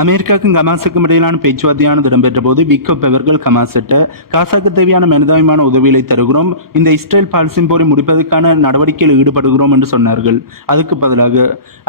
அமெரிக்காவுக்கும் கமாசுக்கும் இடையிலான பேச்சுவார்த்தையானது இடம்பெற்ற போது விக்கப் அவர்கள் கமாசிட்ட காசாக்கு தேவையான மனிதாபிமான உதவிகளை தருகிறோம். இந்த இஸ்ரேல் பாலஸ்தீன் போரை முடிப்பதற்கான நடவடிக்கையில் ஈடுபடுகிறோம் என்று சொன்னார்கள். அதுக்கு பதிலாக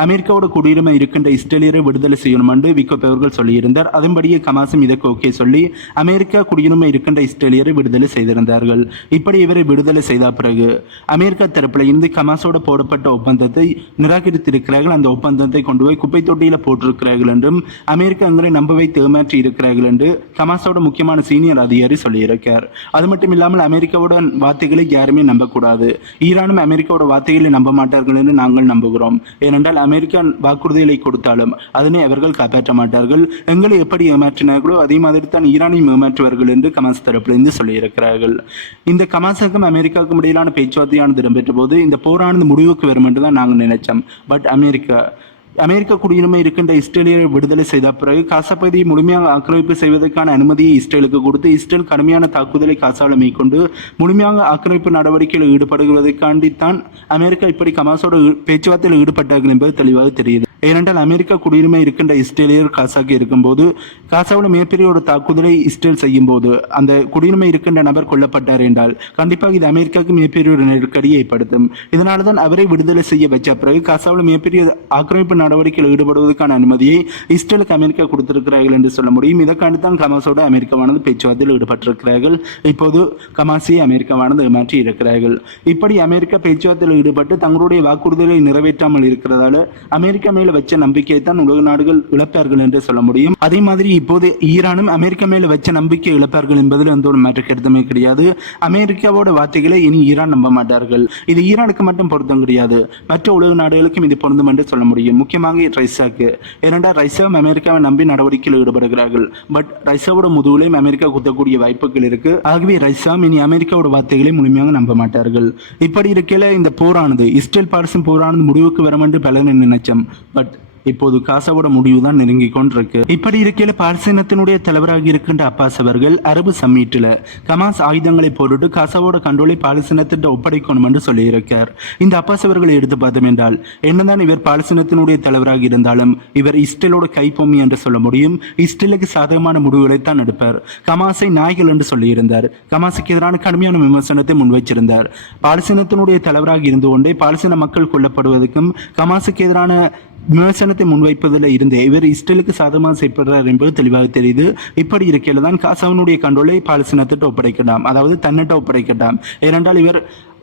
அமெரிக்காவோட குடியுரிமை இருக்கின்ற இஸ்ரேலியரை விடுதலை செய்யணும் என்று விக்கப் அவர்கள் சொல்லியிருந்தார். அதன்படியே கமாசும் இதற்கு ஓகே சொல்லி அமெரிக்கா குடியுரிமை இருக்கின்ற இஸ்ரேலியரை விடுதலை செய்திருந்தார்கள். இப்படி இவரை விடுதலை செய்த பிறகு அமெரிக்கா தரப்பில் இருந்து கமாசோட போடப்பட்ட ஒப்பந்தத்தை நிராகரித்திருக்கிறார்கள். அந்த ஒப்பந்தத்தை கொண்டு போய் குப்பை தொட்டியில போட்டிருக்கிறார்கள் என்றும் அமெரிக்கா நம்பவை நம்ப வைத்து ஏமாற்றி இருக்கிறார்கள் என்று கமாஸோட முக்கியமான சீனியர் அதிகாரி சொல்லியிருக்கார். அது மட்டும் இல்லாமல் அமெரிக்காவோட வார்த்தைகளை யாருமே நம்பக்கூடாது. ஈரானும் அமெரிக்காவோட வார்த்தைகளை நம்ப மாட்டார்கள் என்று நாங்கள் நம்புகிறோம். ஏனென்றால் அமெரிக்கா வாக்குறுதிகளை கொடுத்தாலும் அதனை அவர்கள் காப்பாற்ற மாட்டார்கள். எங்களை எப்படி ஏமாற்றினார்களோ அதே மாதிரி தான் ஈரானையும் ஏமாற்றுவார்கள் என்று கமாஸ் தரப்பிலிருந்து சொல்லியிருக்கிறார்கள். இந்த கமாஸுக்கும் அமெரிக்காவுக்கும் இடையிலான பேச்சுவார்த்தையானது இடம்பெற்ற போது இந்த போரானது முடிவுக்கு வரும் என்று தான் நாங்கள் நினைச்சோம். பட் அமெரிக்கா அமெரிக்க குடியுரிமை இருக்கின்ற இஸ்ரேலியரை விடுதலை செய்த பிறகு காசா பகுதியை முழுமையாக ஆக்கிரமிப்பு செய்வதற்கான அனுமதியை இஸ்ரேலுக்கு கொடுத்து இஸ்ரேல் கடுமையான தாக்குதலை காசாவில் மேற்கொண்டு முழுமையாக ஆக்கிரமிப்பு நடவடிக்கையில் ஈடுபடுவதற்காண்டித்தான் அமெரிக்கா இப்படி கமாசோட பேச்சுவார்த்தையில் ஈடுபட்டார்கள் என்பது தெளிவாக தெரியுது ஏனென்றால் அமெரிக்கா குடியுரிமை இருக்கின்ற இஸ்ரேலியர் காசாக்கு இருக்கும்போது காசாவில் மிகப்பெரிய ஒரு தாக்குதலை இஸ்ரேல் செய்யும் போது அந்த குடியுரிமை இருக்கின்ற நபர் கொல்லப்பட்டார் என்றால் கண்டிப்பாக இது அமெரிக்காவுக்கு மிகப்பெரிய ஒரு நெருக்கடியை ஏற்படுத்தும். இதனால தான் அவரை விடுதலை செய்ய வச்ச பிறகு காசாவில் மிகப்பெரிய ஆக்கிரமிப்பு நடவடிக்கையில் ஈடுபடுவதற்கான அனுமதியை இஸ்ரேலுக்கு அமெரிக்கா கொடுத்திருக்கிறார்கள் என்று சொல்ல முடியும். இதற்காண்டு தான் கமாஸோட அமெரிக்காவானது பேச்சுவார்த்தையில் ஈடுபட்டிருக்கிறார்கள். இப்போது கமாசியை அமெரிக்காவானது ஏமாற்றி இருக்கிறார்கள். இப்படி அமெரிக்கா பேச்சுவார்த்தையில் ஈடுபட்டு தங்களுடைய வாக்குறுதிகளை நிறைவேற்றாமல் இருக்கிறதால அமெரிக்கா மேல வச்ச நம்பிக்கையை தான் உலக நாடுகள் இழப்பார்கள் என்று சொல்ல முடியும். அதே மாதிரி இப்போது ஈரானும் அமெரிக்கா மேல வச்ச நம்பிக்கை இழப்பார்கள் என்பதில் எந்த ஒரு மாற்று கருத்துமே கிடையாது. அமெரிக்காவோட வார்த்தைகளை இனி ஈரான் நம்ப மாட்டார்கள். இது ஈரானுக்கு மட்டும் பொருத்தம் கிடையாது. மற்ற உலக நாடுகளுக்கும் இது பொருந்தும் என்று சொல்ல முடியும். முக்கியமாக ரைசாக்கு. ஏனென்றால் ரைசாவும் அமெரிக்காவை நம்பி நடவடிக்கையில் ஈடுபடுகிறார்கள். பட் ரைசாவோட முதுகுலையும் அமெரிக்கா குத்தக்கூடிய வாய்ப்புகள் இருக்கு. ஆகவே ரைசாம் இனி அமெரிக்காவோட வார்த்தைகளை முழுமையாக நம்ப மாட்டார்கள். இப்படி இருக்கையில இந்த போரானது இஸ்ரேல் பாரசின் போரானது முடிவுக்கு வரும் என்று பலர் நினைச்சோம் பட் but இப்போது காசாவோட முடிவு தான் நெருங்கி கொண்டிருக்கு. இப்படி இருக்கையில பாலஸ்தீனத்தினுடைய தலைவராக இருக்கின்ற அப்பாஸ் அவர்கள் அரபு சம்மீட்டில் கமாஸ் ஆயுதங்களை போட்டுட்டு காசாவோட கண்ட்ரோலை பாலசீனத்திட்ட ஒப்படைக்கணும் என்று சொல்லியிருக்கார். இந்த அப்பாஸ் அவர்களை எடுத்து பார்த்தோம் என்றால் என்னதான் இவர் பாலசீனத்தினுடைய தலைவராக இருந்தாலும் இவர் இஸ்ரேலோட கைப்பொம்மி என்று சொல்ல முடியும். இஸ்ரேலுக்கு சாதகமான முடிவுகளை தான் எடுப்பார். கமாஸை நாய்கள் என்று சொல்லியிருந்தார். கமாஸுக்கு எதிரான கடுமையான விமர்சனத்தை முன்வைச்சிருந்தார். பாலசீனத்தினுடைய தலைவராக இருந்து கொண்டே பாலசீன மக்கள் கொல்லப்படுவதற்கும் கமாஸுக்கு எதிரான விமர்சன விமர்சனத்தை முன்வைப்பதில் இருந்து இவர் இஸ்ரேலுக்கு சாதகமாக செயற்படுறார் என்பது தெளிவாக தெரியுது. இப்படி இருக்கையில் தான் காசாவினுடைய கண்ட்ரோலை பாலஸ்தீனத்திட்ட ஒப்படைக்கலாம். அதாவது தன்னிட்ட ஒப்படைக்கலாம். ஏனென்றால் இவர்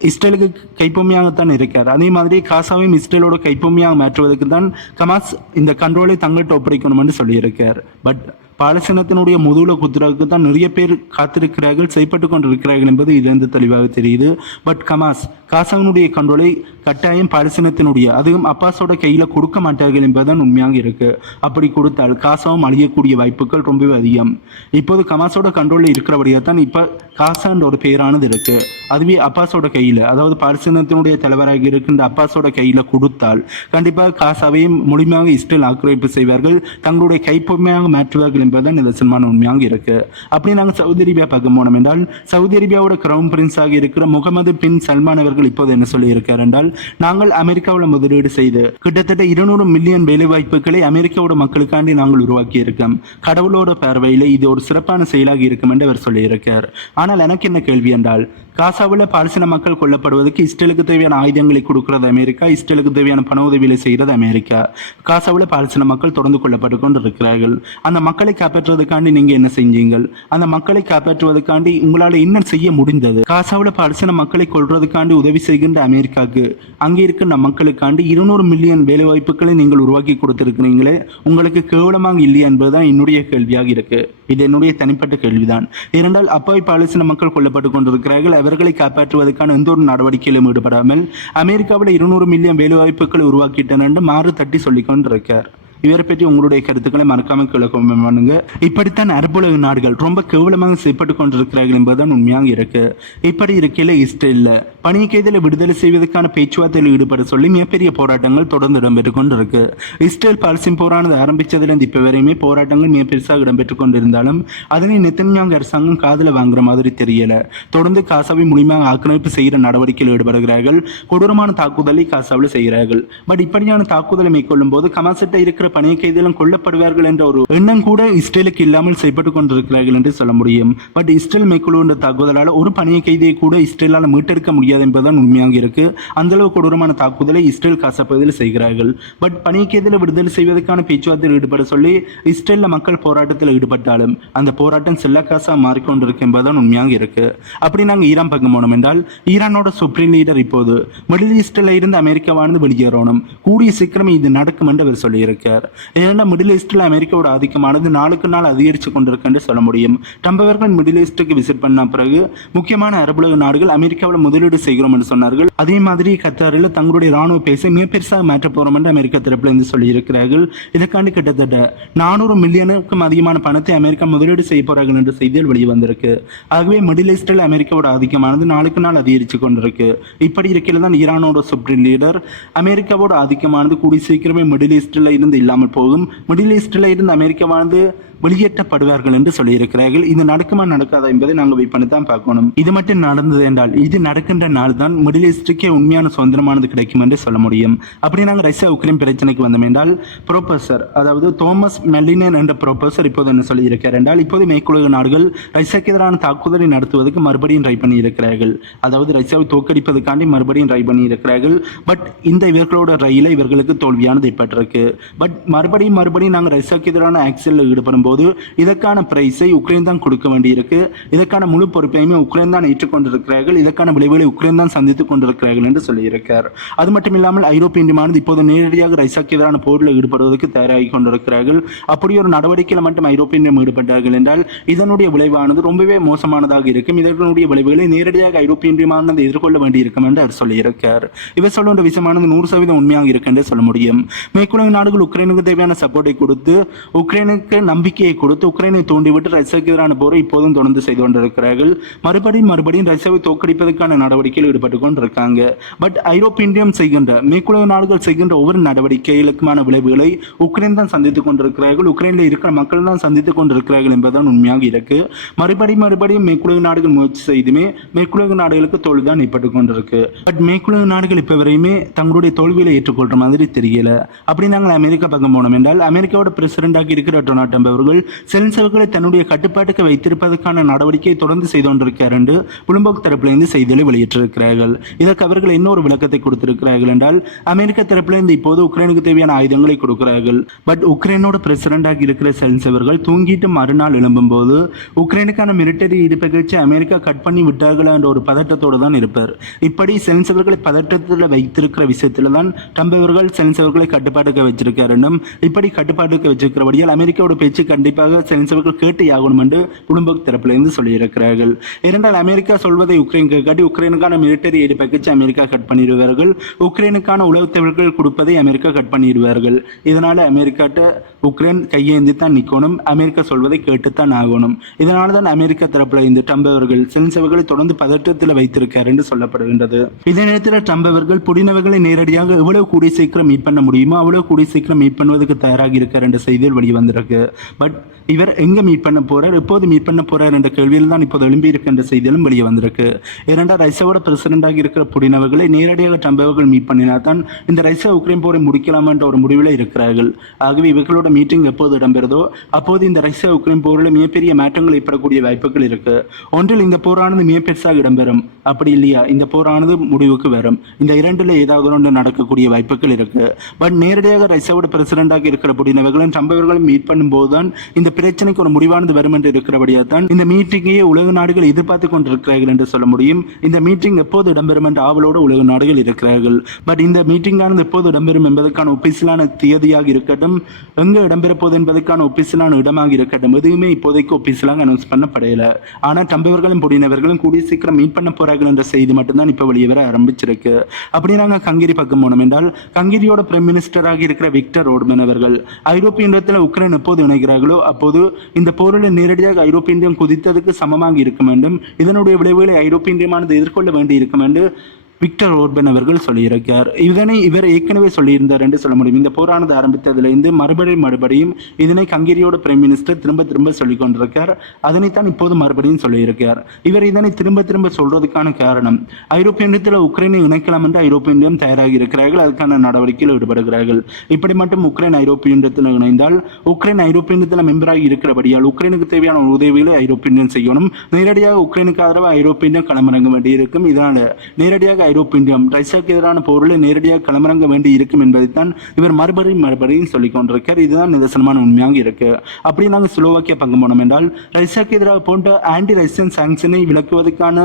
இஸ்ரேலுக்கு கைப்பொம்மையாகத்தான் இருக்கார். அதே மாதிரி காசாவையும் இஸ்ரேலோட கைப்பொம்மையாக மாற்றுவதற்கு தான் கமாஸ் இந்த கண்ட்ரோலை தங்கள்கிட்ட ஒப்படைக்கணும்னு சொல்லியிருக்கார். பட் பாலசனத்தினுடைய முதுகுல குத்துறதுக்கு தான் நிறைய பேர் காத்திருக்கிறார்கள் செய்யப்பட்டு கொண்டிருக்கிறார்கள் என்பது இதிலிருந்து தெளிவாக தெரியுது. பட் கமாஸ் காசாவினுடைய கண்ட்ரோலை கட்டாயம் பாலசனத்தினுடைய அதுவும் அப்பாஸோட கையில கொடுக்க மாட்டார்கள் என்பதுதான் உண்மையாக இருக்கு. அப்படி கொடுத்தால் காசாவும் அழியக்கூடிய வாய்ப்புகள் ரொம்பவே அதிகம். இப்போது கமாஸோட கண்ட்ரோலில் இருக்கிறபடியாக தான் இப்ப காசான்ற ஒரு பெயரானது இருக்கு. அதுவே அப்பாஸோட கையில அதாவது பாலசனத்தினுடைய தலைவராக இருக்கின்ற அப்பாஸோட கையில கொடுத்தால் கண்டிப்பாக காசாவையும் முழுமையாக இஸ்ரேல் ஆக்கிரமிப்பு செய்வார்கள் தங்களுடைய கைப்பொம்மையாக மாற்றுவார்கள் என்பதுதான் நிதர்சனமான உண்மையாக இருக்கு. அப்படி நாங்கள் சவுதி அரேபியா பார்க்க போனோம் என்றால் சவுதி அரேபியாவோட கிரவுன் பிரின்ஸாக இருக்கிற முகமது பின் சல்மான் அவர்கள் இப்போது என்ன சொல்லி இருக்கார் என்றால் நாங்கள் அமெரிக்காவில் முதலீடு செய்து கிட்டத்தட்ட இருநூறு மில்லியன் வேலைவாய்ப்புகளை அமெரிக்காவோட மக்களுக்காண்டி நாங்கள் உருவாக்கி இருக்கோம் கடவுளோட பார்வையில் இது ஒரு சிறப்பான செயலாக இருக்கும் என்று அவர் சொல்லியிருக்கார். ஆனால் எனக்கு என்ன கேள்வி என்றால் காசாவில் பாலஸ்தீன மக்கள் கொல்லப்படுவதற்கு இஸ்ரேலுக்கு தேவையான ஆயுதங்களை கொடுக்கிறது அமெரிக்கா இஸ்ரேலுக்கு தேவையான பண உதவிகளை செய்கிறது அமெரிக்கா. காசாவில் பாலஸ்தீன மக்கள் தொடர்ந்து கொல்லப்பட்டு கொண்டு இருக்கிறார்கள் அந்த மக்களை காப்பாற்றுவதற்காண்டி நீங்கள் என்ன செஞ்சீங்கள்? அந்த மக்களை காப்பாற்றுவதற்காண்டி உங்களால் என்ன செய்ய முடிந்தது? காசாவில் பாலஸ்தீன மக்களை கொல்றதுக்காண்டி உதவி செய்கின்ற அமெரிக்காவுக்கு அங்கே இருக்கின்ற மக்களுக்காண்டி இருநூறு மில்லியன் வேலைவாய்ப்புகளை நீங்கள் உருவாக்கி கொடுத்திருக்கிறீங்களே உங்களுக்கு கேவலமாக இல்லையா என்பதுதான் என்னுடைய கேள்வியாக இருக்குது இது என்னுடைய தனிப்பட்ட கேள்விதான். ஏனென்றால் அப்பாவி பாலஸ்தீன மக்கள் கொல்லப்பட்டு கொண்டிருக்கிறார்கள் அவர்களை காப்பாற்றுவதற்கான எந்த ஒரு நடவடிக்கையிலும் ஈடுபடாமல் அமெரிக்காவில் இருநூறு மில்லியன் வேலைவாய்ப்புகளை உருவாக்கிட்டன என்று மாறு தட்டி சொல்லிக் கொண்டிருக்கிறார். இவரை பற்றி உங்களுடைய கருத்துக்களை மறக்காம கீழே comment பண்ணுங்க. இப்படித்தான் அரபுலக நாடுகள் ரொம்ப கேவலமாக செயல்பட்டு கொண்டிருக்கிறார்கள் என்பதுதான் உண்மையாக இருக்கு. இப்படி இருக்கையில இஸ்ரேல்ல பணிய கைதில விடுதலை செய்வதற்கான பேச்சுவார்த்தையில் ஈடுபட சொல்லி மிகப்பெரிய போராட்டங்கள் தொடர்ந்து இடம்பெற்றுக் கொண்டிருக்கு. இஸ்ரேல் பாலஸ்தீன் போரானது ஆரம்பித்ததிலிருந்து இப்போ வரையுமே போராட்டங்கள் மிக பெருசாக இடம்பெற்றுக் கொண்டிருந்தாலும் அதனை நெத்தன்யாங் அரசாங்கம் காதில் வாங்குற மாதிரி தெரியல. தொடர்ந்து காசாவை முழுமையாக ஆக்கிரமிப்பு செய்கிற நடவடிக்கையில் ஈடுபடுகிறார்கள். கொடூரமான தாக்குதலை காசாவில் செய்கிறார்கள். பட் இப்படியான தாக்குதலை மேற்கொள்ளும் போது கமாசிட்ட இருக்கிற பணிய கைதிகளும் கொல்லப்படுவார்கள் என்ற ஒரு எண்ணம் கூட இஸ்ரேலுக்கு இல்லாமல் செய்யப்பட்டு கொண்டிருக்கிறார்கள் என்று சொல்ல முடியும். பட் இஸ்ரேல் மேற்கொள்ளுகின்ற தாக்குதலால் ஒரு பணிய கைதியை கூட இஸ்ரேலால் மீட்டெடுக்க முடியாது என்பதுதான் உண்மையாக இருக்கு. அந்த அளவு கொடூரமான தாக்குதலை இஸ்ரேல் காசப்பகுதியில் செய்கிறார்கள். பட் பணிய கைதிகளை விடுதலை செய்வதற்கான பேச்சுவார்த்தையில் ஈடுபட சொல்லி இஸ்ரேல்ல மக்கள் போராட்டத்தில் ஈடுபட்டாலும் அந்த போராட்டம் செல்ல காசா மாறிக்கொண்டிருக்கு என்பதுதான் உண்மையாக இருக்கு. அப்படி நாங்கள் ஈரான் பக்கம் போனோம் என்றால் ஈரானோட சுப்ரீம் லீடர் இப்போது மிடில் ஈஸ்டில் இருந்து அமெரிக்கா வாழ்ந்து வெளியேறணும். கூடிய சீக்கிரம் இது நடக்கும் என்று அவர் சொல்லியிருக்கார். ஏன்னா மிடில் ஈஸ்டில் அமெரிக்காவோட ஆதிக்கமானது நாளுக்கு நாள் அதிகரித்து கொண்டிருக்குன்னு சொல்ல முடியும். ட்ரம்ப் அவர்கள் மிடில் ஈஸ்ட்டுக்கு விசிட் பண்ண பிறகு முக்கியமான அரபுலக நாடுகள் அமெரிக்காவில் முதலீடு செய்கிறோம் என்று சொன்னார்கள். அதே மாதிரி கத்தாரில் தங்களுடைய ராணுவ பேசை மிக பெருசாக மாற்ற போறோம் என்று அமெரிக்கா தரப்பிலிருந்து சொல்லியிருக்கிறார்கள். இதற்காண்டி கிட்டத்தட்ட நானூறு மில்லியனுக்கும் அதிகமான பணத்தை அமெரிக்கா முதலீடு செய்ய போகிறார்கள் என்ற செய்தியில் வெளிவந்திருக்கு. ஆகவே மிடில் ஈஸ்டில் அமெரிக்காவோட ஆதிக்கமானது நாளுக்கு நாள் அதிகரித்து கொண்டிருக்கு. இப்படி இருக்கையில் தான் ஈரானோட சுப்ரீம் லீடர் அமெரிக்காவோட ஆதிக்கமானது கூடி சீக்கிரமே மிடில் ஈஸ்டில் இருந்து இல்லை இல்லாமல் போகும் மிடில் ஈஸ்டில் இருந்து அமெரிக்காவானது வெளியேற்றப்படுவார்கள் என்று சொல்லியிருக்கிறார்கள். இது நடக்குமா நடக்காதா என்பதை நாங்கள் வெயிட் பண்ணி தான் பார்க்கணும். இது மட்டும் நடந்தது என்றால் இது நடக்கின்ற நாள் தான் மிடில் ஈஸ்டுக்கே உண்மையான சுதந்திரமானது கிடைக்கும் என்று சொல்ல முடியும். அப்படி நாங்கள் ரஷ்யா உக்ரைன் பிரச்சனைக்கு வந்தோம் என்றால் ப்ரொஃபஸர் அதாவது தோமஸ் மெல்லினன் என்ற ப்ரொஃபஸர் இப்போது என்ன சொல்லியிருக்கார் என்றால் இப்போது மேற்குலக நாடுகள் ரஷ்யாக்கு எதிரான தாக்குதலை நடத்துவதற்கு மறுபடியும் ட்ரை பண்ணி இருக்கிறார்கள் அதாவது ரஷ்யாவை தோற்கடிப்பதற்காண்டி மறுபடியும் ட்ரை பண்ணி இருக்கிறார்கள் பட் இந்த இவர்களோட ரயில இவர்களுக்கு தோல்வியானது ஏற்பட்டிருக்கு. பட் மறுபடியும் மறுபடியும் நாங்கள் ரஷ்யாவுக்கு எதிரான ஆக்சியலில் ஈடுபடும் போது இதற்கான பிரைஸை உக்ரைன் தான் கொடுக்க வேண்டியிருக்கு. இதற்கான முழு பொறுப்பையுமே உக்ரைன் தான் ஏற்றுக்கொண்டிருக்கிறார்கள். இதற்கான விளைவுகளை உக்ரைன் தான் சந்தித்துக் கொண்டிருக்கிறார்கள் என்று சொல்லியிருக்கார். அது மட்டும் இல்லாமல் ஐரோப்பிய ஒன்றியமானது இப்போது நேரடியாக ரைசாக்கு எதிரான போரில் ஈடுபடுவதற்கு தயாராகி கொண்டிருக்கிறார்கள். அப்படி ஒரு நடவடிக்கையில் மட்டும் ஐரோப்பிய ஈடுபட்டார்கள் என்றால் இதனுடைய விளைவானது ரொம்பவே மோசமானதாக இருக்கும். இதனுடைய விளைவுகளை நேரடியாக ஐரோப்பிய ஒன்றியமானது எதிர்கொள்ள வேண்டியிருக்கும் என்று அவர் சொல்லியிருக்கார். இவர் சொல்லுன்ற விஷயமானது நூறு சதவீதம் உண்மையாக இருக்கு என்று சொல்ல முடியும். மேற்குலக நாடுகள் உக்ரைனுக்கு தேவையான சப்போர்ட்டை கொடுத்து உக்ரைனுக்கு நம்பிக்கை நம்பிக்கையை கொடுத்து உக்ரைனை தூண்டிவிட்டு ரஷ்யாவுக்கு எதிரான போரை இப்போதும் தொடர்ந்து செய்து கொண்டிருக்கிறார்கள். மறுபடியும் மறுபடியும் ரஷ்யாவை தோற்கடிப்பதற்கான நடவடிக்கையில் ஈடுபட்டு கொண்டிருக்காங்க. பட் ஐரோப்பிய ஒன்றியம் செய்கின்ற மேற்குலக நாடுகள் செய்கின்ற ஒவ்வொரு நடவடிக்கைகளுக்குமான விளைவுகளை உக்ரைன் தான் சந்தித்துக் கொண்டிருக்கிறார்கள். உக்ரைனில் இருக்கிற மக்கள் தான் சந்தித்துக் கொண்டிருக்கிறார்கள் என்பதுதான் உண்மையாக இருக்கு. மறுபடியும் மறுபடியும் மேற்குலக நாடுகள் முயற்சி செய்துமே மேற்குலக நாடுகளுக்கு தோல்வி தான் ஏற்பட்டு கொண்டிருக்கு. பட் மேற்குலக நாடுகள் இப்போ வரையுமே தங்களுடைய தோல்வியை ஏற்றுக்கொள்ற மாதிரி தெரியல. அப்படி நாங்கள் அமெரிக்கா பக்கம் போனோம் என்றால் அமெரிக்காவோட பிரசிடண்டாக இருக்கிற டொனால்ட் ட்ரம்ப் அவர்கள் சென்சர்களை தன்னுடைய கட்டுப்பாட்டுக்கு வைத்திருப்பதற்கான நடவடிக்கையை தொடர்ந்து செய்து கொண்டிருக்கிறார் என்று புலம்போக் தரப்பிலிருந்து செய்திகளை வெளியிட்டிருக்கிறார்கள். இதற்கு அவர்கள் இன்னொரு விளக்கத்தை கொடுத்திருக்கிறார்கள் என்றால் அமெரிக்க தரப்பிலிருந்து இப்போது உக்ரைனுக்கு தேவையான ஆயுதங்களை கொடுக்கிறார்கள். பட் உக்ரைனோட பிரசிடண்டாக இருக்கிற செல்சவர்கள் தூங்கிட்டு மறுநாள் எழும்பும் போது உக்ரைனுக்கான மிலிட்டரி இடுப்பகச்சு அமெரிக்கா கட் பண்ணி விட்டார்களா என்ற ஒரு பதட்டத்தோடு தான் இருப்பார். இப்படி சென்சவர்களை பதட்டத்தில் வைத்திருக்கிற விஷயத்தில் தான் டம்பவர்கள் சென்சவர்களை கட்டுப்பாட்டுக்கு வச்சிருக்கார் என்றும் இப்படி கட்டுப்பாட்டுக்கு வச்சிருக்கிறபடியால் அமெரிக்காவோட பேச்சு கண்டிப்பாக சென்சவர்கள் கேட்டு ஆகணும் என்று குடும்ப தரப்பிலிருந்து சொல்லியிருக்கிறார்கள். இரண்டால் அமெரிக்கா சொல்வதை உக்ரைன் கேட்காட்டி உக்ரைனுக்கான military aid package America cut பண்ணிடுவார்கள். உக்ரைனுக்கான உளவுத்தவர்கள் கொடுப்பதை அமெரிக்கா கட் பண்ணிடுவார்கள். இதனால் அமெரிக்காட்ட உக்ரைன் கையேந்தி தான் நிற்கணும் அமெரிக்கா சொல்வதை கேட்டுத்தான் ஆகணும். இதனால தான் அமெரிக்கா தரப்பில் இந்த ட்ரம்ப் அவர்கள் சென்சவர்களை தொடர்ந்து பதற்றத்தில் வைத்திருக்கார் என்று சொல்லப்படுகின்றது. இதே நேரத்தில் ட்ரம்ப் அவர்கள் புடினவர்களை நேரடியாக எவ்வளவு கூடிய சீக்கிரம் மீட் பண்ண முடியுமோ அவ்வளவு கூடிய சீக்கிரம் மீட் பண்ணுவதற்கு தயாராக இருக்கார் என்ற செய்தியில் வெளிவந்திருக்கு. பட் இவர் எங்கே மீட் பண்ண போகிறார் எப்போது மீட் பண்ண போகிறார் என்ற கேள்வியில் தான் இப்போது எழும்பி இருக்கின்ற செய்தியிலும் வெளியே வந்திருக்கு. இரண்டா ரஷ்யாவோட பிரசிடண்டாக இருக்கிற புடினவர்களை நேரடியாக ட்ரம்ப் அவர்கள் மீட் பண்ணினால் தான் இந்த ரஷ்யா உக்ரைன் போரை முடிக்கலாம் என்ற ஒரு முடிவில் இருக்கிறார்கள். ஆகவே இவர்களோட மீட்டிங் எப்போது இடம்பெறுதோ அப்போது இந்த ரஷ்யா உக்ரைன் போரில் மிகப்பெரிய மாற்றங்கள் ஏற்படக்கூடிய வாய்ப்புகள் இருக்கு. ஒன்றில் இந்த போரானது மிக பெருசாக இடம்பெறும். அப்படி இல்லையா? இந்த போரானது முடிவுக்கு வரும். இந்த இரண்டில் ஏதாவது ஒன்று நடக்கக்கூடிய வாய்ப்புகள் இருக்கு. பட் நேரடியாக ரஷ்யாவோட பிரசிடண்டாக இருக்கிற புடினவர்களும் ட்ரம்ப் அவர்களும் மீட் பண்ணும்போது தான் இந்த பிரச்சனைக்கு ஒரு முடிவானது வரும் என்று இருக்கிறபடியா தான் இந்த மீட்டிங்கையே உலக நாடுகள் எதிர்பார்த்து கொண்டிருக்கிறார்கள் என்று சொல்ல முடியும். இந்த மீட்டிங் எப்போது இடம்பெறும் என்ற ஆவலோடு உலக நாடுகள் இருக்கிறார்கள். பட் இந்த மீட்டிங்கானது எப்போது இடம்பெறும் என்பதற்கான ஒபிசியலான தேதியாக இருக்கட்டும் எங்கே இடம்பெற என்பதற்கான ஒபிசியலான இடமாக இருக்கட்டும் எதுவுமே இப்போதைக்கு ஒபிசியலாக அனௌன்ஸ் பண்ணப்படையல ஆனால் டம்பவர்களும் புடினவர்களும் கூடிய சீக்கிரம் மீட் பண்ண போறார்கள் என்ற செய்தி மட்டும்தான் இப்போ வெளியே வர ஆரம்பிச்சிருக்கு. அப்படி நாங்கள் கங்கிரி பக்கம் போனோம் என்றால் கங்கிரியோட பிரைம் மினிஸ்டராக இருக்கிற விக்டர் ரோட்மன் அவர்கள் ஐரோப்பிய ஒன்றியத்தில் உக்ரைன் எப்போது இணைகிறார்களோ அப்போது இந்த போரில் நேரடியாக ஐரோப்பிய ஒன்றியம் குதித்ததுக்கு சமமாக இருக்க வேண்டும். இதனுடைய விளைவுகளை ஐரோப்பிய எதிர்கொள்ள வேண்டி இருக்கும் என்று விக்டர் ஓர்பன் அவர்கள் சொல்லியிருக்கார். இதனை இவர் ஏற்கனவே சொல்லியிருந்தார் என்று சொல்ல முடியும். இந்த போரானது ஆரம்பித்ததிலிருந்து மறுபடியும் மறுபடியும் இதனை ஹங்கேரியோட பிரைம் மினிஸ்டர் திரும்ப திரும்ப சொல்லிக் கொண்டிருக்கார் அதனைத்தான் இப்போது மறுபடியும் சொல்லியிருக்கார். இவர் இதனை திரும்ப திரும்ப சொல்றதுக்கான காரணம் ஐரோப்பிய ஒன்றியத்தில் உக்ரைனை இணைக்கலாம் என்று ஐரோப்பிய ஒன்றியம் தயாராகி இருக்கிறார்கள். அதுக்கான நடவடிக்கையில் ஈடுபடுகிறார்கள். இப்படி மட்டும் உக்ரைன் ஐரோப்பிய ஒன்றியத்தில் இணைந்தால் உக்ரைன் ஐரோப்பிய ஒன்றியத்தில் மெம்பராகி இருக்கிறபடியால் உக்ரைனுக்கு தேவையான உதவிகளை ஐரோப்பிய ஒன்றியம் செய்யணும். நேரடியாக உக்ரைனுக்கு ஆதரவாக ஐரோப்பிய ஒன்றியம் களமிறங்க வேண்டியிருக்கும். இதனால் நேரடியாக ஐரோப்பியம் ரஷ்யாவுக்கு எதிரான போரில் நேரடியாக களமிறங்க வேண்டி இருக்கும் என்பதைத்தான் இவர் மறுபடியும் மறுபடியும் சொல்லிக் கொண்டிருக்கார் இதுதான் நிதர்சனமான உண்மையாக இருக்கு. அப்படி நாங்கள் ஸ்லோவாக்கியா பங்கு போனோம் என்றால் ரஷ்யாவுக்கு எதிராக போன்ற ஆன்டி ரஷ்யன் சாங்ஷனை விளக்குவதற்கான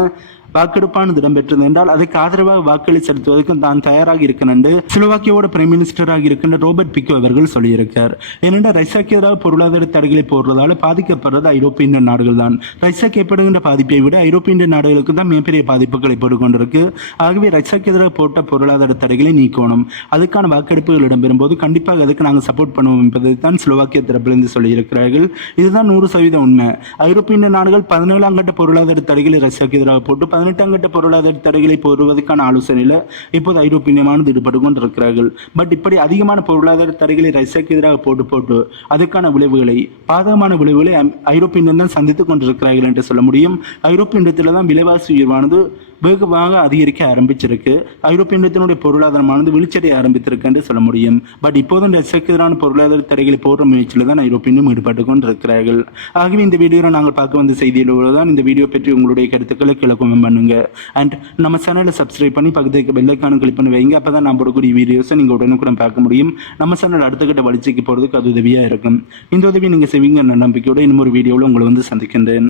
வாக்கெடுப்பானது இடம்பெற்றது என்றால் அதற்கு ஆதரவாக வாக்களி செலுத்துவதற்கு தான் தயாராக இருக்கிறேன் என்று ஸ்லோவாக்கியாவோட பிரைம் மினிஸ்டராக இருக்கின்ற ரோபர்ட் பிக்கோ அவர்கள் சொல்லியிருக்கார். ஏனென்றால் ரஷ்யாக்கு எதிராக பொருளாதார தடைகளை போடுறதால பாதிக்கப்படுறது ஐரோப்பிய நாடுகள் தான் ரஷ்யாக்கு ஏற்படுகின்ற பாதிப்பை விட ஐரோப்பிய நாடுகளுக்கு தான் மிகப்பெரிய பாதிப்புகள் ஏற்பட்டு கொண்டிருக்கு ஆகவே ரஷ்யாக்கு எதிராக போட்ட பொருளாதார தடைகளை நீக்கணும். அதுக்கான வாக்கெடுப்புகள் இடம்பெறும் போது கண்டிப்பாக அதுக்கு நாங்கள் சப்போர்ட் பண்ணுவோம் என்பதை தான் ஸ்லோவாக்கிய தரப்பிலிருந்து சொல்லியிருக்கிறார்கள். இதுதான் நூறு சதவீதம் உண்மை. ஐரோப்பிய நாடுகள் பதினேழாம் கட்ட பொருளாதார தடைகளை ரஷ்யாக்கு எதிராக போட்டு பதினெட்டாம் கட்ட பொருளாதார தடைகளை போடுவதற்கான ஆலோசனையில் இப்போது ஐரோப்பிய நியமானது ஈடுபட்டு கொண்டிருக்கிறார்கள். பட் இப்படி அதிகமான பொருளாதார தடைகளை ரஷ்யாவுக்கு எதிராக போட்டு போட்டு அதுக்கான விளைவுகளை பாதகமான விளைவுகளை ஐ- ஐரோப்பிய தான் சந்தித்துக் கொண்டிருக்கிறார்கள் என்று சொல்ல முடியும். ஐரோப்பிய இந்தியத்தில் தான் விலைவாசி உயர்வானது வேகமாக அதிகரிக்க ஆரம்பிச்சிருக்கு. ஐரோப்பிய ஒன்றியத்தினுடைய பொருளாதாரமானது வீழ்ச்சியடைய ஆரம்பித்திருக்கு என்று சொல்ல முடியும். பட் இப்போதும் ரஷ்யாக்கு எதிரான பொருளாதார தடைகளை போடுற முயற்சியில் தான் ஐரோப்பியனும் ஈடுபட்டு கொண்டிருக்கிறார்கள். ஆகவே இந்த வீடியோவில் நாங்கள் பார்க்க வந்த செய்தியில் தான் இந்த வீடியோ பற்றி உங்களுடைய கருத்துக்களை கீழே பண்ணுங்க. அண்ட் நம்ம சேனலை சப்ஸ்கிரைப் பண்ணி பக்கத்துக்கு பெல்லைக்கான கிளிக் பண்ணி வைங்க. அப்போ தான் நான் போடக்கூடிய வீடியோஸை நீங்கள் உடனுக்குடன் பார்க்க முடியும். நம்ம சேனல் அடுத்த கட்ட வளர்ச்சிக்கு போகிறதுக்கு அது உதவியாக இருக்கும். இந்த உதவி நீங்கள் செய்வீங்க நம்பிக்கையோட இன்னொரு வீடியோவில் உங்களை வந்து சந்திக்கின்றேன்.